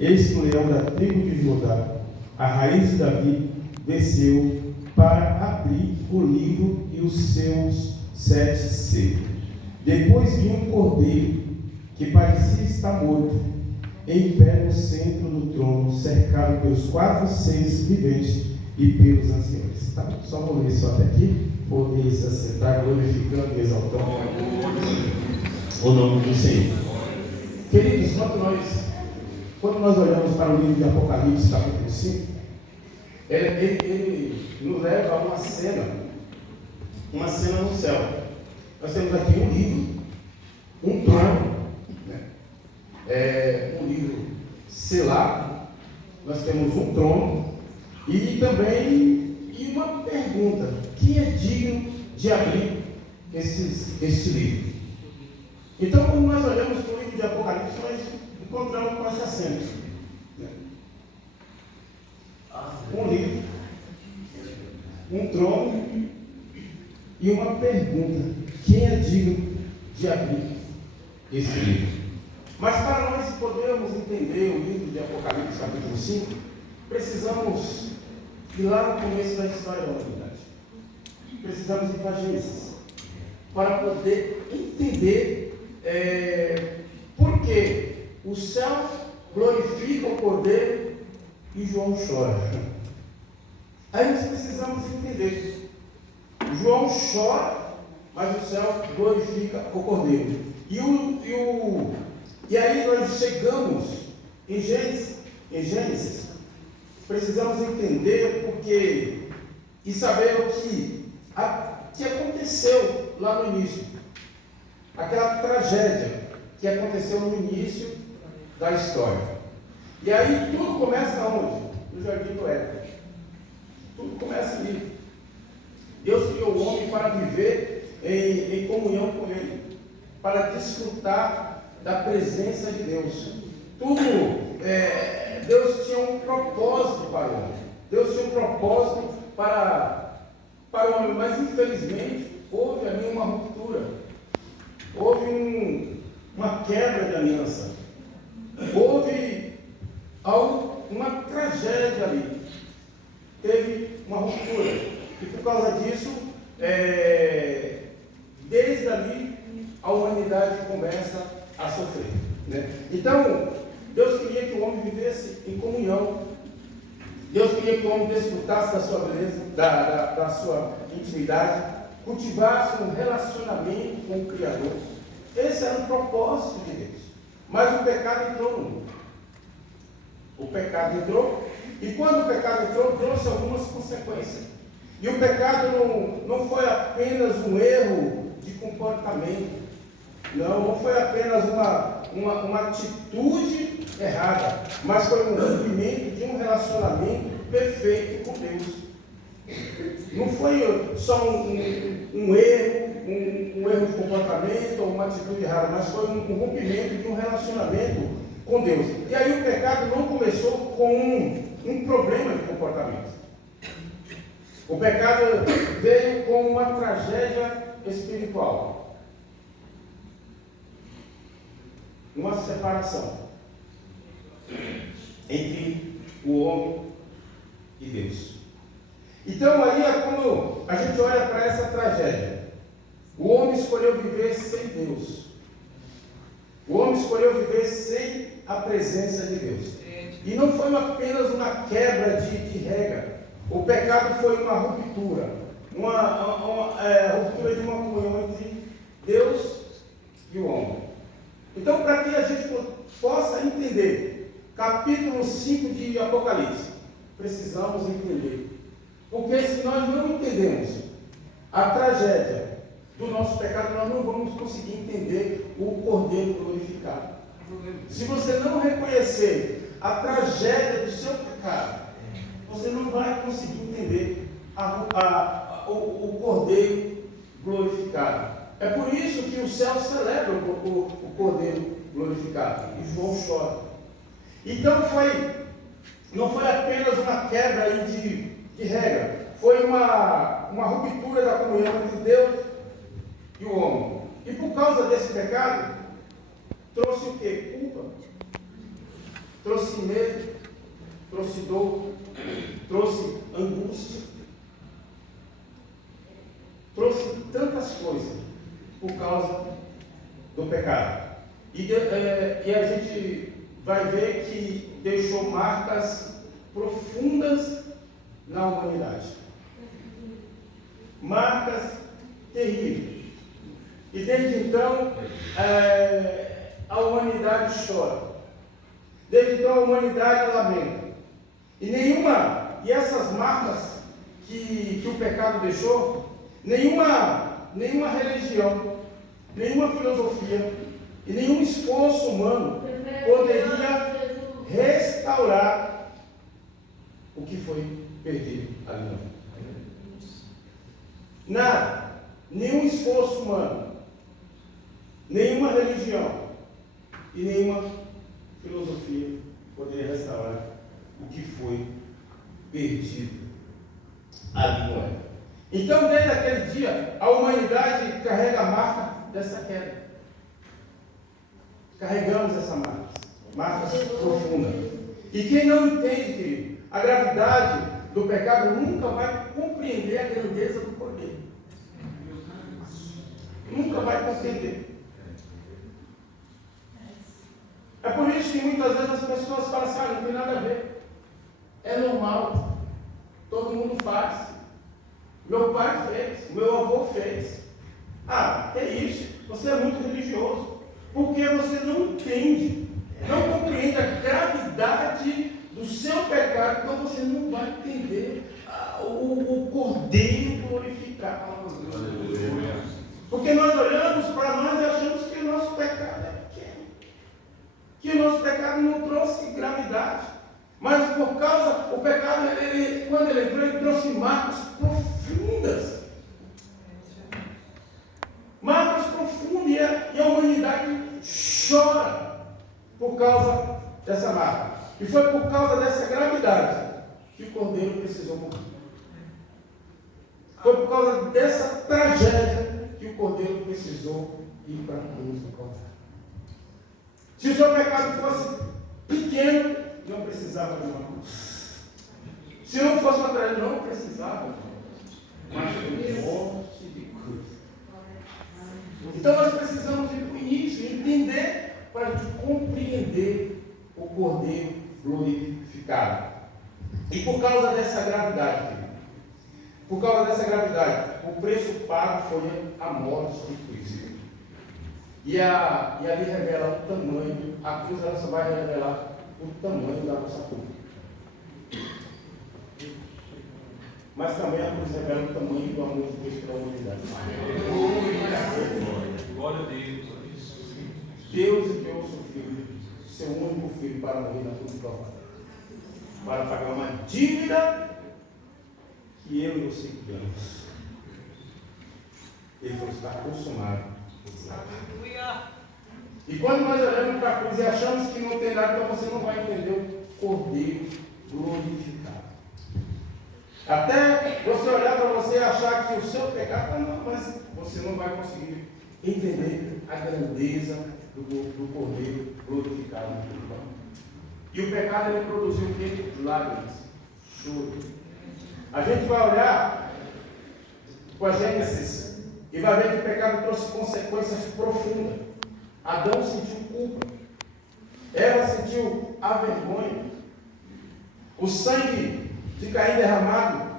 Eis que o leão da tribo de Judá, a raiz de Davi, desceu para abrir o livro e os seus 7 selos. Depois viu um cordeiro que parecia estar morto, em pé no centro do trono, cercado pelos 4 seres viventes e pelos anciões. Tá? Só vou ler só até aqui, poder se assentar, glorificando e exaltando o nome do Senhor. Queridos, quando nós olhamos para o livro de Apocalipse, capítulo 5, ele nos leva a uma cena no céu. Nós temos aqui um livro, um trono, um livro selado, nós temos um trono e também uma pergunta: quem é digno de abrir este livro? Então, quando nós olhamos para o livro de Apocalipse, nós encontramos com essa cena. Um livro, um trono e uma pergunta: quem é digno de abrir esse livro? Mas para nós podermos entender o livro de Apocalipse, capítulo 5, precisamos ir lá no começo da história da humanidade. Precisamos ir para Gênesis, para poder entender por que o céu glorifica o Cordeiro e João chora. Aí nós precisamos entender. João chora, mas o céu glorifica o Cordeiro. E aí nós chegamos em Gênesis. Precisamos entender porque e saber o que aconteceu lá no início. Aquela tragédia que aconteceu no início da história. E aí tudo começa onde? No Jardim do Éden. Tudo começa ali. Deus criou o homem para viver em comunhão com Ele, para desfrutar da presença de Deus. Deus tinha um propósito para o homem. Deus tinha um propósito para o homem, mas infelizmente houve ali uma ruptura. Houve uma quebra de aliança. Houve uma tragédia ali. Teve uma ruptura. E por causa disso, desde ali, a humanidade começa a sofrer. Né? Então, Deus queria que o homem vivesse em comunhão. Deus queria que o homem desfrutasse da sua beleza, da sua intimidade, cultivasse um relacionamento com o Criador. Esse era o propósito de Deus. Mas o pecado entrou no mundo. O pecado entrou, e quando o pecado entrou, trouxe algumas consequências. E o pecado não foi apenas um erro de comportamento. Não foi apenas uma atitude errada, mas foi um rompimento de um relacionamento perfeito com Deus. Não foi só um erro de comportamento ou uma atitude errada, mas foi um rompimento de um relacionamento com Deus. E aí o pecado não começou com um problema de comportamento. O pecado veio com uma tragédia espiritual. Uma separação entre o homem e Deus. Então aí é quando a gente olha para essa tragédia. O homem escolheu viver sem Deus. O homem escolheu viver sem a presença de Deus. E não foi apenas uma quebra de regra. O pecado foi uma ruptura. Ruptura de uma comunhão entre Deus e o homem. Então, para que a gente possa entender capítulo 5 de Apocalipse, precisamos entender. Porque se nós não entendemos a tragédia do nosso pecado, nós não vamos conseguir entender o Cordeiro glorificado. Se você não reconhecer a tragédia do seu pecado, você não vai conseguir entender o Cordeiro glorificado. É por isso que o céu celebra o Cordeiro glorificado. E João chora. Então não foi apenas uma quebra aí de regra. Foi uma ruptura da comunhão entre Deus e o homem. E por causa desse pecado, trouxe o quê? Culpa. trouxe medo, trouxe dor, trouxe angústia, trouxe tantas coisas por causa do pecado. E a gente vai ver que deixou marcas profundas na humanidade. Marcas terríveis. E desde então, a humanidade chora. Desde então, a humanidade lamenta. E essas marcas que o pecado deixou, nenhuma religião, nenhuma filosofia e nenhum esforço humano poderia restaurar o que foi perdido ali. Nada, nenhum esforço humano, nenhuma religião e nenhuma filosofia poderia restaurar o que foi perdido ali no Éden. Então, desde aquele dia, a humanidade carrega a marca dessa queda. Carregamos essa marca, marcas profundas. E quem não entende, querido, a gravidade do pecado nunca vai compreender a grandeza do poder. Nunca vai compreender. É por isso que muitas vezes as pessoas falam assim: não tem nada a ver. É normal. Todo mundo faz. Meu pai fez, meu avô fez. Que isso? Você é muito religioso. Porque você não entende, não compreende a gravidade do seu pecado, então você não vai entender o Cordeiro glorificado. Porque nós olhamos para nós e achamos que o nosso pecado é pequeno, que o nosso pecado não trouxe gravidade. Mas por causa, o pecado, quando ele entrou, ele trouxe marcas profundas. Marcas profundas, e a humanidade chora por causa dessa marca. E foi por causa dessa gravidade que o Cordeiro precisou morrer. Foi por causa dessa tragédia que o Cordeiro precisou ir para a cruz do Calvário. Se o seu pecado fosse pequeno, não precisava de uma cruz. Se não fosse uma tragédia, não precisava. Mas foi morte de cruz. Então nós precisamos ir para isso, entender, para a gente compreender o Cordeiro glorificado. E por causa dessa gravidade, o preço pago foi a morte de Cristo. E ali revela o tamanho, a cruz ela só vai revelar o tamanho da nossa culpa. Mas também a cruz revela o tamanho do amor de Deus pela humanidade. Glória a Deus. Deus enviou o seu Filho, seu único Filho, para morrer na cruz do Calvário, para pagar uma dívida que eu e você criamos. Ele falou: está consumado. E quando nós olhamos para a cruz e achamos que não tem nada, então você não vai entender o Cordeiro glorificado. Até você olhar para você e achar que o seu pecado, não, mas você não vai conseguir entender a grandeza do Cordeiro glorificado. E o pecado, ele produziu o quê? Lágrimas, choro. A gente vai olhar para Gênesis e vai ver que o pecado trouxe consequências profundas. Adão sentiu culpa, Eva sentiu a vergonha, o sangue de Caim derramado,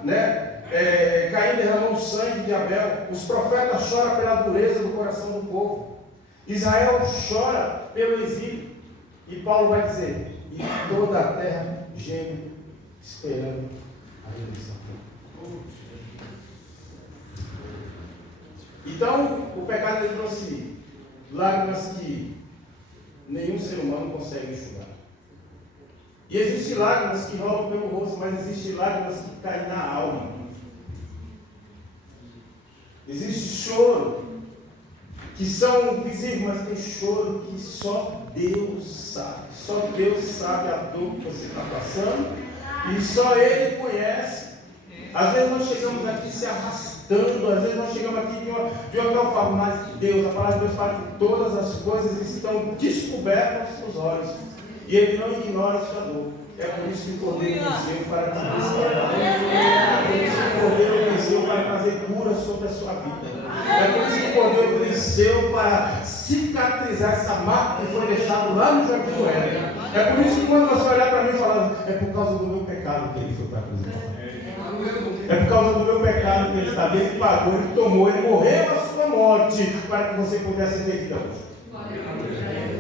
Caim derramou o sangue de Abel. Os profetas choram pela dureza do coração do povo. Israel chora pelo exílio. E Paulo vai dizer: e toda a terra geme esperando a redenção. Então, o pecado ele trouxe lágrimas que nenhum ser humano consegue enxugar. E existem lágrimas que rolam pelo rosto, mas existem lágrimas que caem na alma. Existe choro que são visíveis, mas tem choro que só Deus sabe. Só Deus sabe a dor que você está passando e só Ele conhece. Às vezes nós chegamos aqui se arrastando, às vezes nós chegamos aqui de uma tal forma, mas Deus, a palavra de Deus fala que todas as coisas estão descobertas nos olhos. E Ele não ignora a sua dor. É por isso que o Cordeiro venceu para te restaurar. É por isso que o Cordeiro venceu para trazer cura sobre a sua vida. É por isso que o Cordeiro venceu para cicatrizar essa marca que foi deixada lá no Jardim do Éden. É por isso que quando você olhar para mim e falar, é por causa do meu pecado que Ele foi para a cruz. É por causa do meu pecado que Ele está. Ele pagou, Ele tomou, Ele morreu a sua morte para que você pudesse ter vida hoje.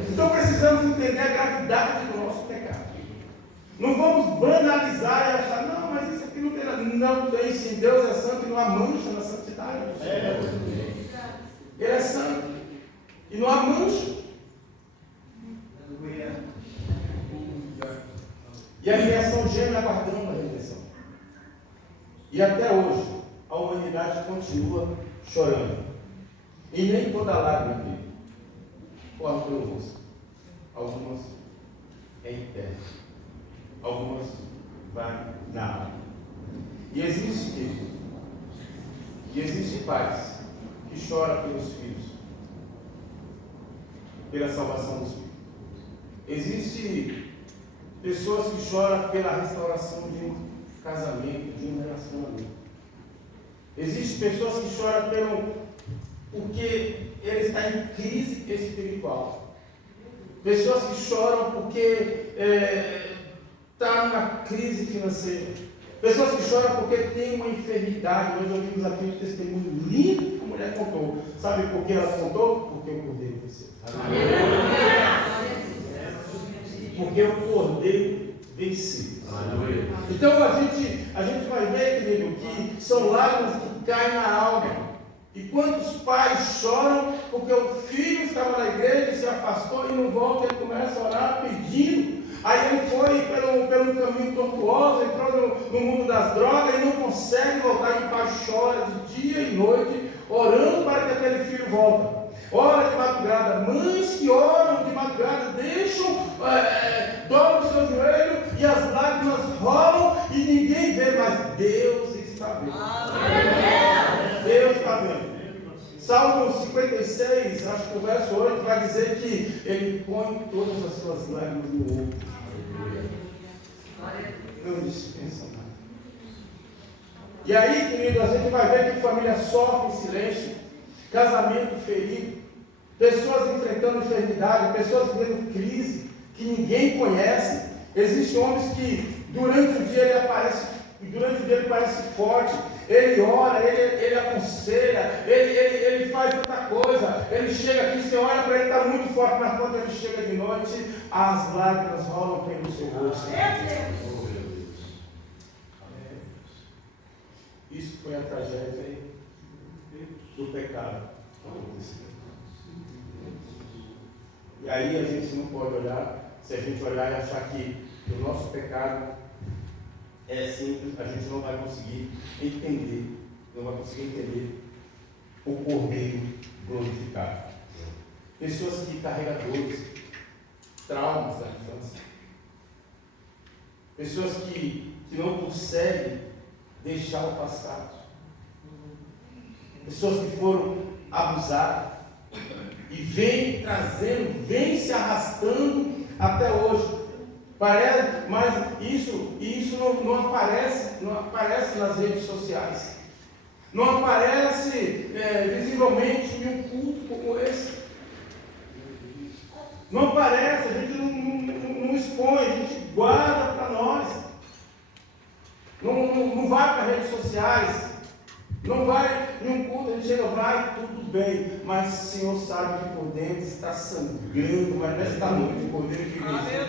Então precisamos entender a gravidade do nosso pecado. Não vamos banalizar e achar, não, mas isso aqui não tem nada. Não tem sim, Deus é santo e não há mancha na santidade. Ele é santo e não há mancha. E a reação geme aguardando a redenção. E até hoje, a humanidade continua chorando. E nem toda lágrima dele corre pelo rosto. Algumas é interna. Algumas vai na alma. E existe pais que choram pelos filhos, pela salvação dos filhos. Existe pessoas que choram pela restauração de um casamento, de um relacionamento. Existem pessoas que choram porque ele está em crise espiritual. Pessoas que choram porque está numa crise financeira. Pessoas que choram porque tem uma enfermidade. Nós ouvimos aqui um testemunho lindo que a mulher contou. Sabe por que ela contou? Porque o Cordeiro venceu. Porque o Cordeiro venceu. Então a gente vai ver, querido, que são lágrimas que caem na alma. E quantos pais choram porque o filho estava na igreja, se afastou e não volta, ele começa a orar pedindo. Aí ele foi pelo caminho tortuoso, entrou no mundo das drogas e não consegue voltar, em paz chora de dia e noite, orando para que aquele filho volte. Ora de madrugada, mães que oram de madrugada, dobram o seu joelho e as lágrimas rolam e ninguém vê, mas Deus está vendo. Deus está vendo. Salmo 56, acho que o verso 8 vai dizer que Ele põe todas as suas lágrimas no outro. Não dispensa nada. E aí, querido, a gente vai ver que família sofre em silêncio, casamento ferido, pessoas enfrentando enfermidade, pessoas vivendo crise que ninguém conhece. Existem homens que durante o dia ele parece forte, ele ora, ele aconselha, ele faz outra coisa, ele chega aqui, você olha para ele, está muito forte, mas quando ele chega de noite, as lágrimas rolam pelo seu rosto. Isso foi a tragédia do pecado. E aí a gente não pode olhar, se a gente olhar e achar que o nosso pecado é simples, a gente não vai conseguir entender o Cordeiro glorificado. Pessoas que carregam dores, traumas da infância. Pessoas que não conseguem deixar o passado. Pessoas que foram abusadas e vem se arrastando até hoje. Mas isso não aparece nas redes sociais. Não aparece visivelmente em um culto como esse. Não aparece, a gente não expõe, a gente guarda para nós. Não vai para redes sociais. Não vai em um culto, a gente chega, vai, tudo bem, mas o Senhor sabe que por dentro está sangrando, mas nesta noite o Cordeiro que venceu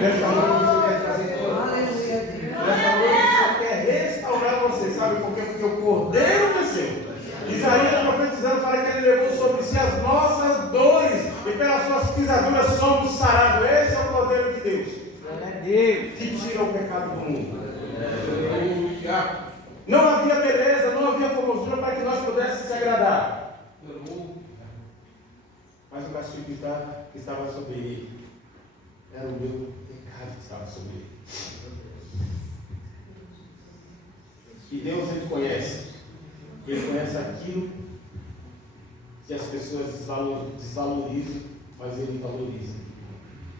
nesta noite o Senhor quer trazer toda. Nesta noite o Senhor quer restaurar você, sabe por quê? Porque o Cordeiro venceu. Isaías profetizando fala que ele levou sobre si as nossas dores e pelas suas pisaduras somos sarados. Esse é o Cordeiro de Deus. Que tira o pecado do mundo. Não havia beleza, não havia formosura para que nós pudéssemos se agradar. Mas o castigo que estava sobre ele era o meu pecado que estava sobre ele. E Deus, Ele conhece aquilo que as pessoas desvalorizam, mas Ele valoriza.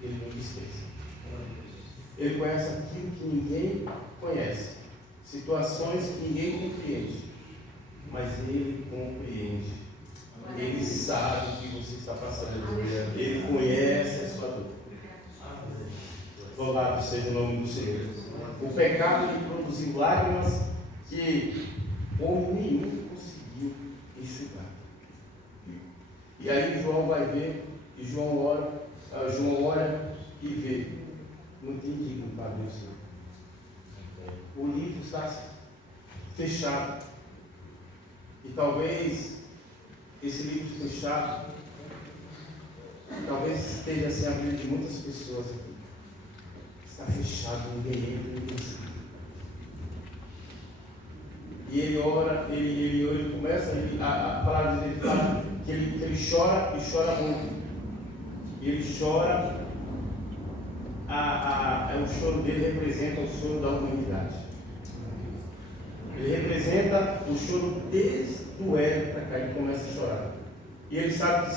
Ele não dispensa. Ele conhece aquilo que ninguém conhece, situações que ninguém compreende, mas Ele compreende. Ele sabe o que você está passando. Ele conhece a sua dor. Louvado seja o nome do Senhor. O pecado lhe produziu lágrimas que homem nenhum conseguiu enxugar. E aí João vai ver, e João olha e vê. Não tem digno para abrir o Senhor. O livro está fechado. E talvez esse livro fechado, talvez esteja se abrindo de muitas pessoas aqui. Está fechado, ninguém entra, ninguém sai. E ele ora, ele começa, a palavra dele fala que ele chora e chora muito. Ele chora, o choro dele representa o choro da humanidade. Ele representa o choro desde o Éden para cá, ele começa a chorar. E ele sabe que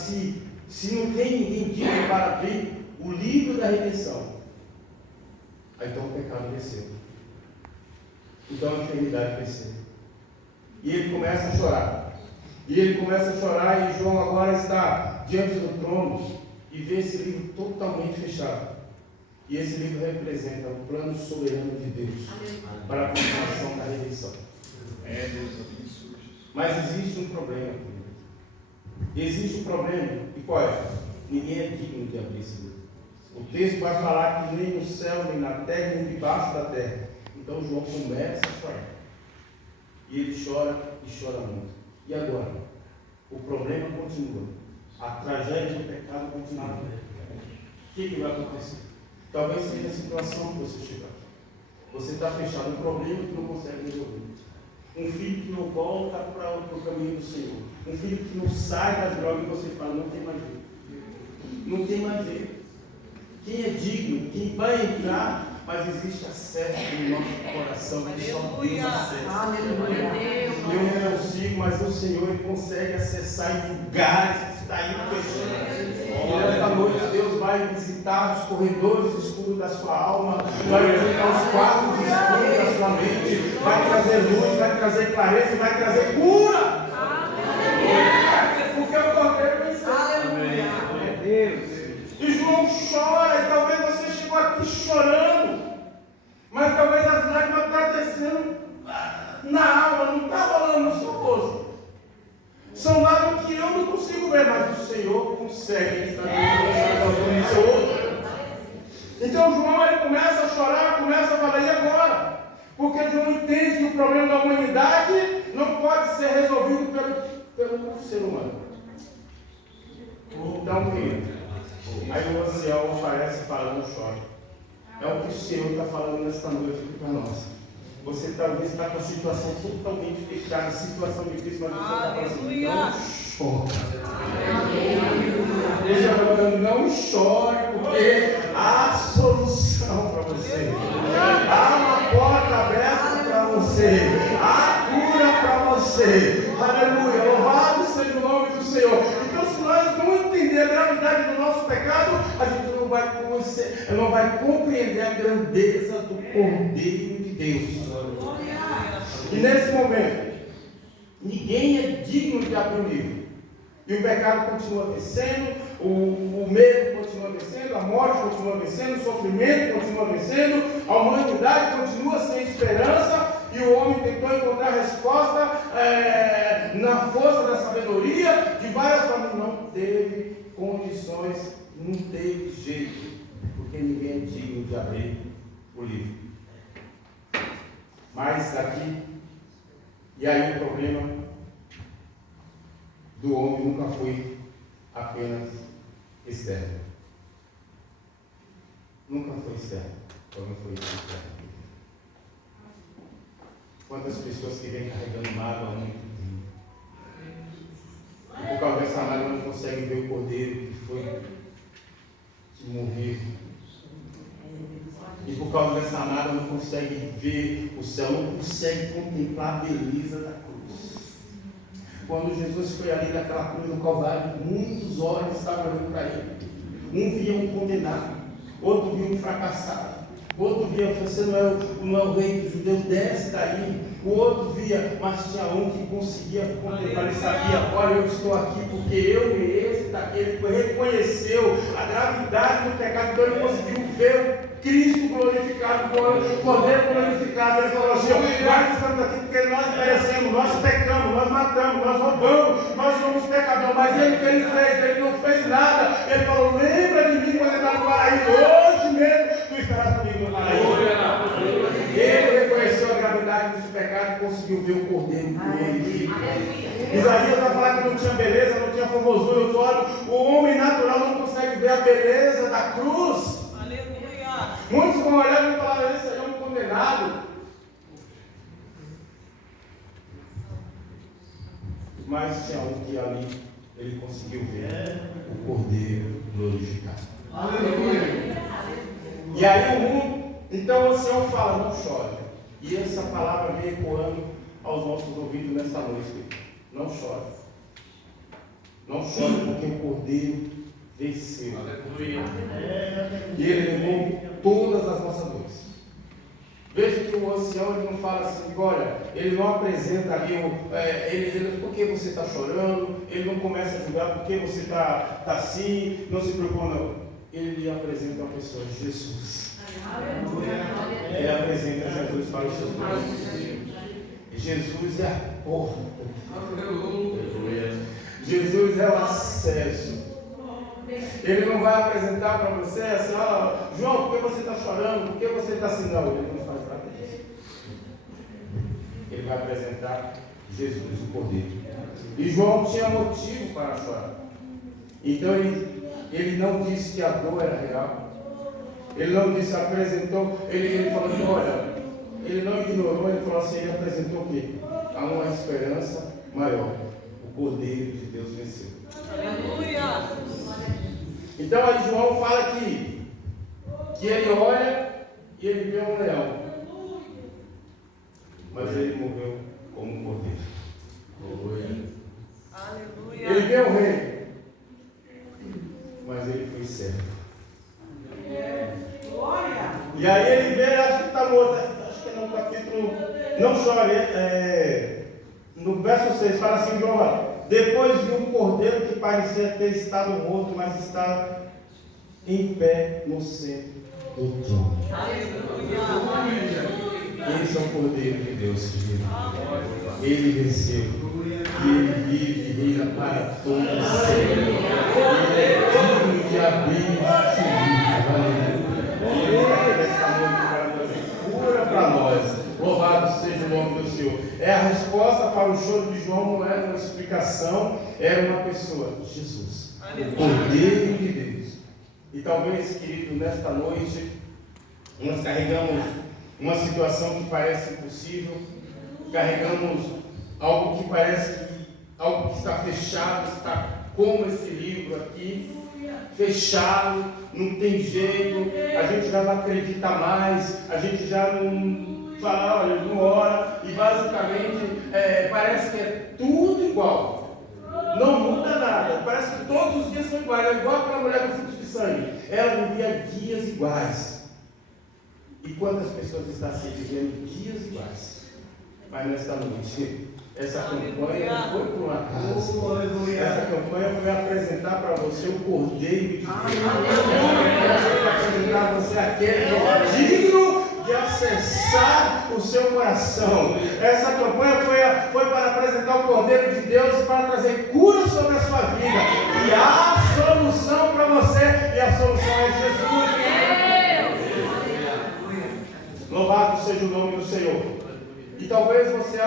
se não tem ninguém digno para abrir o livro da redenção, aí então o pecado cresceu. Então a enfermidade cresceu. E ele começa a chorar. E João agora está diante do trono e vê esse livro totalmente fechado. E esse livro representa o plano soberano de Deus para a continuação da redenção. Mas existe um problema. Existe um problema. E qual é? Ninguém é digno de abrir esse livro. O texto vai falar que nem no céu, nem na terra, nem debaixo da terra. Então João começa a chorar. E ele chora e chora muito. E agora? O problema continua. A tragédia do pecado continua. O que vai acontecer? Talvez seja a situação que você chegar. Você está fechado um problema que não consegue resolver. Um filho que não volta para o caminho do Senhor. Um filho que não sai das drogas e você fala, não tem mais jeito. Não tem mais jeito. Quem é digno, quem vai entrar, mas existe acesso no nosso coração, que só Deus acessa. Eu não consigo, mas o Senhor ele consegue acessar em lugares que está aí fechando. E nesta noite Deus vai visitar os corredores escuros da sua alma, vai visitar os quartos escuros da sua mente, vai trazer luz, vai trazer clareza, vai trazer cura. Porque o Cordeiro venceu. E João chora, e talvez você chegou aqui chorando, mas talvez as lágrimas estão descendo na alma, não está rolando no seu rosto. São lágrimas que eu não consigo ver, mas o Senhor consegue. Então João ele começa a chorar, começa a falar, e agora? Porque João entende que o problema da humanidade não pode ser resolvido pelo ser humano. Então, querido, aí o ancião aparece falando, chora. É o que o Senhor está falando nesta noite aqui para nós. Você talvez está com a situação totalmente fechada, situação difícil, mas você está falando, não chore. Deixa eu falar, não chore, porque há solução para você. Há uma porta aberta para você. Há cura para você. Aleluia. Louvado seja o nome do Senhor. Então, se nós não entender a gravidade do nosso pecado, a gente não vai compreender a grandeza do Cordeiro de Deus. E nesse momento, ninguém é digno de abrir o livro. E o pecado continua vencendo, o medo continua vencendo, a morte continua vencendo, o sofrimento continua vencendo, a humanidade continua sem esperança, e o homem tentou encontrar resposta na força da sabedoria de várias formas. Não teve condições, não teve jeito, porque ninguém é digno de abrir o livro. Mas aqui, e aí o problema do homem nunca foi apenas externo. Nunca foi externo. O problema foi externo. Quantas pessoas que vêm carregando mágoa há muito tempo. E por causa dessa mágoa não conseguem ver o Cordeiro que morreu. E por causa dessa mágoa não consegue ver o céu, não consegue contemplar a beleza da cruz. Quando Jesus foi ali naquela cruz do Calvário, muitos olhos estavam olhando para ele. Um via um condenado, outro via um fracassado, o outro via, você não é o rei dos judeus, desce daí. O outro via, mas tinha um que conseguia contemplar, ele sabia, olha, eu estou aqui porque eu e esse daqui, ele reconheceu a gravidade do pecado, então ele conseguiu ver Cristo glorificado, o Cordeiro glorificado. Ele falou assim: nós estamos aqui porque nós merecemos, nós pecamos, nós matamos, nós roubamos, nós somos pecadores, mas ele que ele fez, ele não fez nada. Ele falou: lembra de mim quando ele está no paraíso, hoje mesmo tu estarás comigo no paraíso. Ele reconheceu a gravidade dos pecados e conseguiu ver o Cordeiro glorificado. Isaías vai falar que não tinha beleza, não tinha formosura os olhos. O homem natural não consegue ver a beleza da cruz. Muitos vão olhar e vão falar: esse aí é um condenado. Mas tinha um que ali ele conseguiu ver o Cordeiro glorificado. Aleluia. E aí o mundo, então o Senhor fala: não chore. E essa palavra vem ecoando aos nossos ouvidos nessa noite. Não chore. Não chore porque o Cordeiro venceu. E ele levou todas as nossas dores. Veja que o ancião ele não fala assim, olha, ele não apresenta ali, por que você está chorando, ele não começa a julgar por que você está assim, não se preocupa não. Ele apresenta a pessoa, Jesus. Ele apresenta Jesus para os seus filhos. Jesus é a porta. Jesus é o acesso. Ele não vai apresentar para você assim: João, por que você está chorando? Por que você está assim? Não, ele não faz nada disso. Ele vai apresentar Jesus, o Cordeiro. E João tinha motivo para chorar. Então ele não disse que a dor era real. Ele não disse, apresentou, ele falou assim: olha, ele não ignorou, ele falou assim, ele apresentou o quê? Há uma esperança maior. O Cordeiro de Deus venceu. Aleluia! Então aí João fala que ele olha e ele vê um leão. Mas ele morreu como um cordeiro. Aleluia! Ele vê o rei. Mas ele foi servo. E aí ele vê, acho que está morto. Acho que é no capítulo. Não chore. No verso 6 fala assim: João. Depois viu um cordeiro que parecia ter estado morto, mas está em pé no centro do trono. Esse é o Cordeiro de Deus que vive. Ele venceu. E ele vive e reina para todos sempre. Ele é digno de abrir esse livro. E ele está nessa noite para fazer cura para nós. Louvado seja o nome do Senhor. A resposta para o choro de João não era uma explicação, era uma pessoa, Jesus, o Cordeiro de Deus. E talvez, querido, nesta noite, nós carregamos uma situação que parece impossível, carregamos algo que parece algo que está fechado, está como esse livro aqui, fechado, não tem jeito, a gente já não acredita mais, a gente já não fala, olha, não ora, e basicamente parece que é tudo igual, não muda nada, parece que todos os dias são iguais, é igual aquela mulher com fluxo de sangue, ela vivia dias iguais. E quantas pessoas estão assim vivendo dias iguais? Mas nesta noite, essa campanha não foi por um acaso. Essa campanha foi apresentar para você o Cordeiro de Deus. Foi para apresentar a você aquele que é digno de acessar o seu coração. Essa campanha foi para apresentar o Cordeiro de Deus, para trazer cura sobre a sua vida. E há solução para você, e a solução é Jesus. Louvado seja o nome do Senhor. E talvez você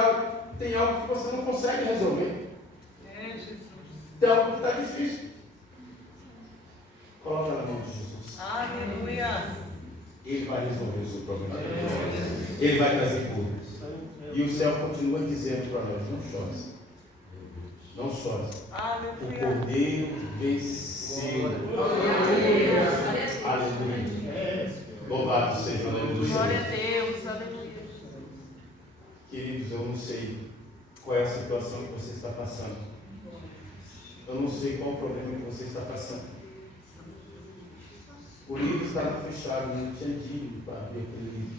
tenha algo que você não consegue resolver. Tem algo que está difícil. Coloca na mão de Jesus. Aleluia. Ele vai resolver o seu problema. Ele vai trazer cura. E o céu continua dizendo para nós: não chore. Não chore. O Cordeiro venceu. Aleluia. Louvado seja o nome do Senhor. Glória a Deus. Aleluia. Queridos, eu não sei qual é a situação que você está passando. Eu não sei qual o problema que você está passando. O livro estava fechado, não tinha dinheiro para abrir aquele livro.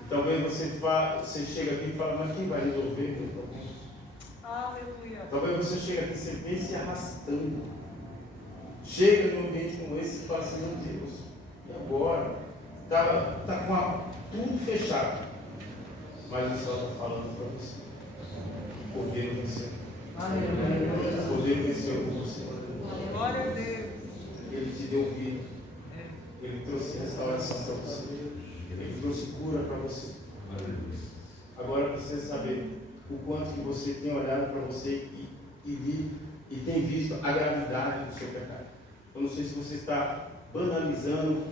E talvez você chega aqui e fala, mas quem vai resolver meu problema? Aleluia. Talvez você chega aqui e você vem se arrastando. Chega num ambiente como esse e fala assim, meu Deus, e agora? Está com tudo fechado. Mas o Senhor está falando para você. O poder venceu. O poder venceu por você. Glória a Deus. Ele te deu vida. Ele trouxe restauração para você. Ele trouxe cura para você. Agora precisa saber o quanto que você tem olhado para você e tem visto a gravidade do seu pecado. Eu não sei se você está banalizando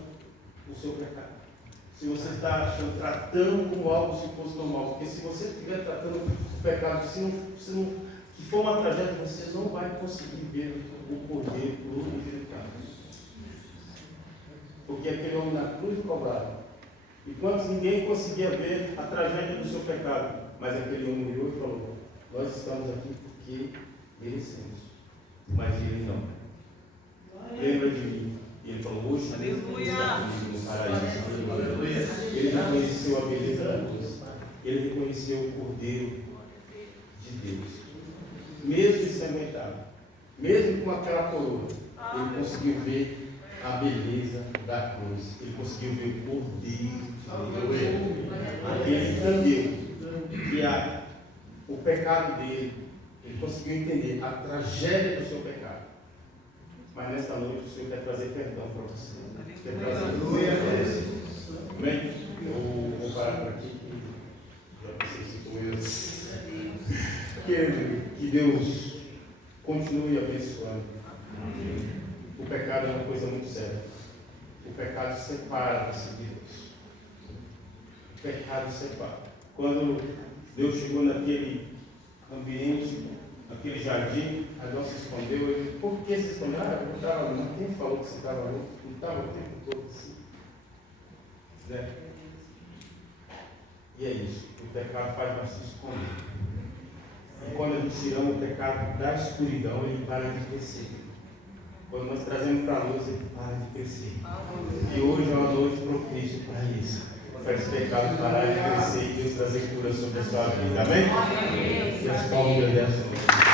o seu pecado. Se você está tratando como algo se fosse normal. Porque se você estiver tratando o pecado, que for uma tragédia, você não vai conseguir ver o poder glorificado. Porque aquele homem na cruz do Calvário, enquanto ninguém conseguia ver a tragédia do seu pecado, mas aquele homem olhou e falou, nós estamos aqui porque merecemos, mas ele não. Lembra de mim. E ele falou, hoje está comigo no paraíso. Ele reconheceu a beleza da luz. Ele reconheceu o Cordeiro de Deus. Mesmo ensanguentado, mesmo com aquela coroa, ele conseguiu ver a beleza da cruz. Ele conseguiu ver o Cordeiro de Deus. Ele entendeu que o pecado dele, ele conseguiu entender a tragédia do seu pecado. Mas nesta noite o Senhor quer trazer perdão para você. Quer trazer glória para você. Amém? Eu vou parar por aqui. Já passei 5 minutos. Que Deus continue abençoando. O pecado é uma coisa muito séria. O pecado separa você de Deus. O pecado separa. Quando Deus chegou naquele ambiente, naquele jardim, a Deus se escondeu. Ele, por que se escondeu? Eu estava louco. Quem falou que você estava louco? Não estava o tempo todo assim. Né? E é isso. O pecado faz nós se esconder. E quando a gente tiramos o pecado da escuridão, ele para de crescer. Quando nós trazemos para a luz, ele para de crescer. E hoje é uma noite propícia para isso. Para esse pecado parar de crescer e Deus trazer cura sobre a sua vida. Amém? Deus, palmas de Deus.